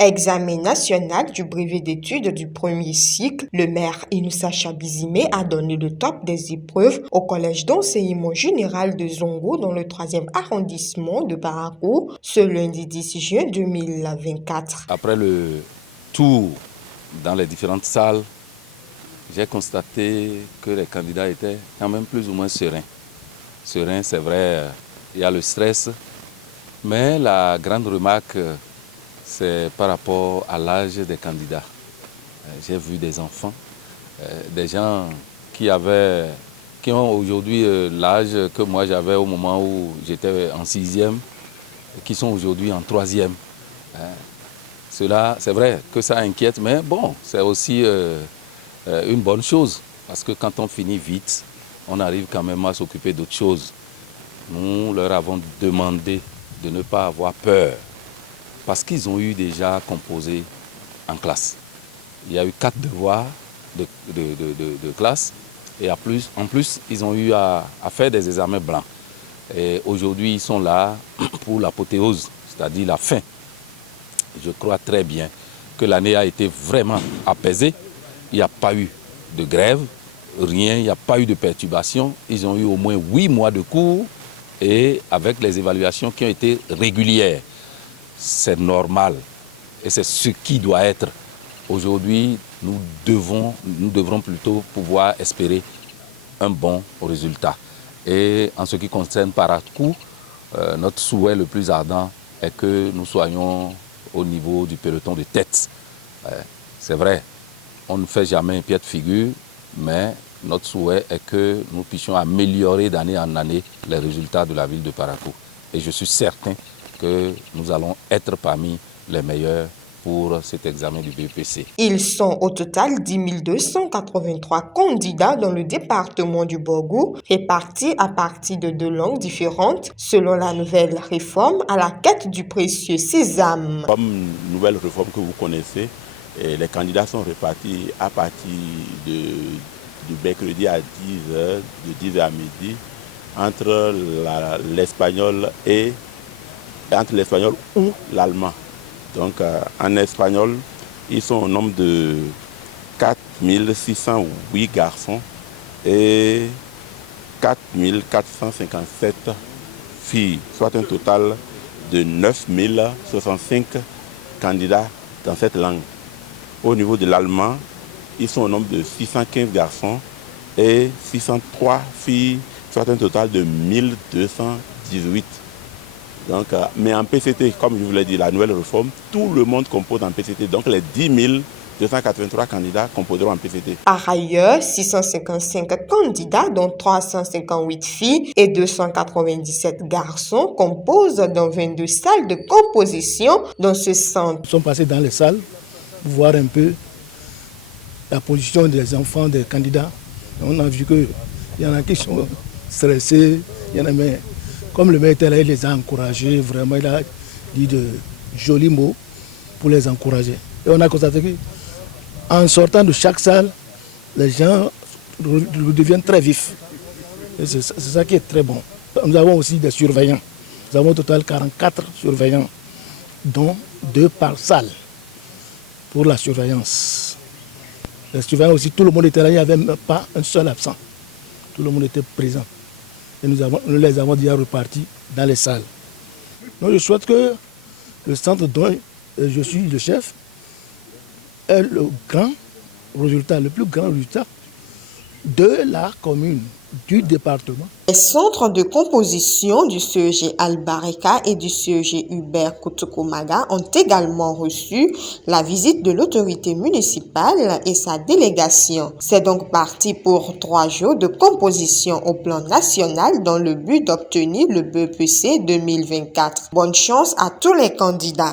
Examen national du brevet d'études du premier cycle, le maire Inoussa Chabizimé a donné le top des épreuves au collège d'enseignement général de Zongo dans le 3e arrondissement de Barako ce lundi 10 juin 2024. Après le tour dans les différentes salles, j'ai constaté que les candidats étaient quand même plus ou moins sereins. Sereins, c'est vrai, il y a le stress, mais la grande remarque, c'est par rapport à l'âge des candidats. J'ai vu des enfants, des gens qui ont aujourd'hui l'âge que moi j'avais au moment où j'étais en 6e, qui sont aujourd'hui en 3e. Cela, c'est vrai que ça inquiète, mais bon, c'est aussi une bonne chose, parce que quand on finit vite, on arrive quand même à s'occuper d'autres choses. Nous leur avons demandé de ne pas avoir peur, parce qu'ils ont eu déjà composé en classe. Il y a eu 4 devoirs de classe, et en plus, ils ont eu à faire des examens blancs. Et aujourd'hui, ils sont là pour l'apothéose, c'est-à-dire la fin. Je crois très bien que l'année a été vraiment apaisée. Il n'y a pas eu de grève, rien, il n'y a pas eu de perturbation. Ils ont eu au moins 8 mois de cours et avec les évaluations qui ont été régulières. C'est normal et c'est ce qui doit être. Aujourd'hui, nous devrons plutôt pouvoir espérer un bon résultat. Et en ce qui concerne Parakou, notre souhait le plus ardent est que nous soyons au niveau du peloton de tête. C'est vrai, on ne fait jamais une piètre figure, mais notre souhait est que nous puissions améliorer d'année en année les résultats de la ville de Parakou. Et je suis certain que nous allons être parmi les meilleurs pour cet examen du BEPC. Ils sont au total 10 283 candidats dans le département du Borgou, répartis à partir de 2 langues différentes, selon la nouvelle réforme à la quête du précieux sésame. Comme nouvelle réforme que vous connaissez, les candidats sont répartis à partir du mercredi à 10h, de 10h à midi, entre l'espagnol ou l'allemand. Donc en espagnol, ils sont au nombre de 4608 garçons et 4457 filles, soit un total de 9065 candidats dans cette langue. Au niveau de l'allemand, ils sont au nombre de 615 garçons et 603 filles, soit un total de 1218. Donc, mais en PCT, comme je vous l'ai dit, la nouvelle réforme, tout le monde compose en PCT. Donc les 10 283 candidats composeront en PCT. Par ailleurs, 655 candidats, dont 358 filles et 297 garçons, composent dans 22 salles de composition dans ce centre. Nous sommes passés dans les salles pour voir un peu la position des enfants, des candidats. On a vu qu'il y en a qui sont stressés, il y en a mais comme le maire était là, il les a encouragés, vraiment il a dit de jolis mots pour les encourager. Et on a constaté qu'en sortant de chaque salle, les gens deviennent très vifs. Et c'est ça qui est très bon. Nous avons aussi des surveillants. Nous avons au total 44 surveillants, dont 2 par salle pour la surveillance. Les surveillants aussi, tout le monde était là, il n'y avait même pas un seul absent. Tout le monde était présent. Et nous les avons déjà repartis dans les salles. Donc je souhaite que le centre dont je suis le chef ait le plus grand résultat de la commune, du département. Les centres de composition du CEG Albareka et du CEG Hubert Koutoukoumaga ont également reçu la visite de l'autorité municipale et sa délégation. C'est donc parti pour 3 jours de composition au plan national dans le but d'obtenir le BEPC 2024. Bonne chance à tous les candidats.